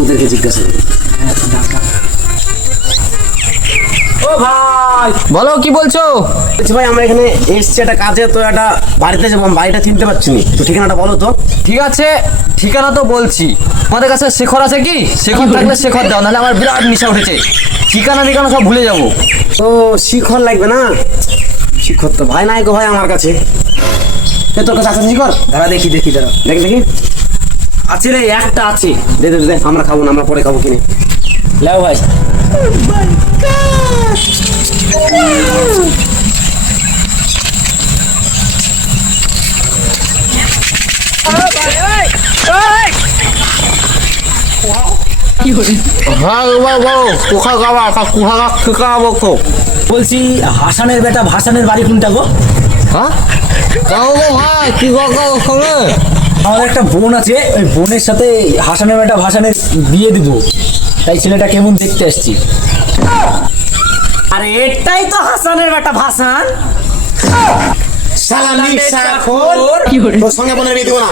ওদেরকে জিজ্ঞাসা করি। ও ভাই, বলো কি বলছো? বলছি ভাই আমরা এখানে এসছি একটা কাজে, তো একটা বাড়িতে যাবো, আমি বাড়িটা চিনতে পারছি না, তো ঠিকানাটা বলো তো। ঠিক আছে, ঠিকানা তো বলছি। আমাদের কাছে শেখর আছে কি? শেখর থাকলে শেখর দাও, নাহলে আমার বিরাট নেশা উঠেছে। ঠিকানা ঠিকানা সব ভুলে যাবো। ও শিখর লাগবে না? শিখর তো ভাই নাই গো ভাই আমার কাছে। তোর কাছে আছে শিখর? দাঁড়া দেখি দেখি দাঁড়া। দেখি দেখি, আছে রে, একটা আছে। দে দে দে, আমরা খাবো না, আমরা পরে খাবো কিনে। লাও ভাই। বলছি হাসানের বেটা ভাসানের বাড়ি কোনটা গো? হ্যাঁ কাও গো ভাই, কি কাও সঙ্গে? আমাদের একটা বোন আছে, ওই বোনের সাথে হাসানের বেটা ভাসানের বিয়ে দিব, তাই ছেলেটা কেমন দেখতে আসছি। আরে এটাই তো হাসানের বেটা ভাসান। সালামি সাখর তোর সঙ্গে বোনের বিয়ে দিব না।